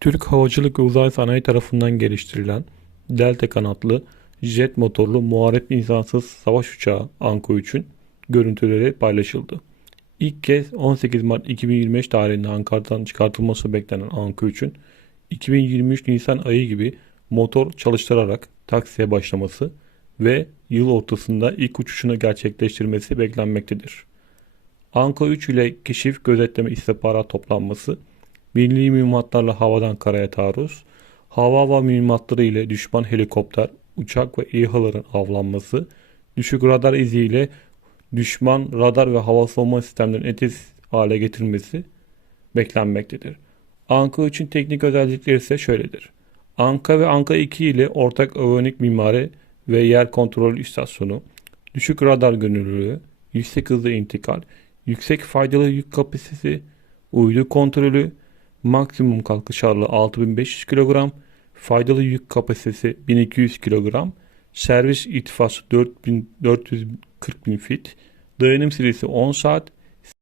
Türk Havacılık ve Uzay Sanayi tarafından geliştirilen delta kanatlı jet motorlu muharip insansız savaş uçağı Anka 3'ün görüntüleri paylaşıldı. İlk kez 18 Mart 2025 tarihinde Ankara'dan çıkartılması beklenen Anka 3'ün 2023 Nisan ayı gibi motor çalıştırarak taksiye başlaması ve yıl ortasında ilk uçuşunu gerçekleştirmesi beklenmektedir. Anka 3 ile keşif, gözetleme, istihbarat toplanması, milli mühimmatlarla havadan karaya taarruz, hava hava mühimmatları ile düşman helikopter, uçak ve İHA'ların avlanması, düşük radar iziyle düşman radar ve hava savunma sistemlerinin etkisiz hale getirilmesi beklenmektedir. Anka 3'ün teknik özellikleri ise şöyledir. Anka ve Anka 2 ile ortak aviyonik mimari ve yer kontrol istasyonu, düşük radar gönüllülüğü, yüksek hızlı intikal, yüksek faydalı yük kapasitesi, uydu kontrolü, maksimum kalkış ağırlığı 6500 kilogram, faydalı yük kapasitesi 1200 kilogram, servis irtifası 4440 bin fit, dayanım süresi 10 saat,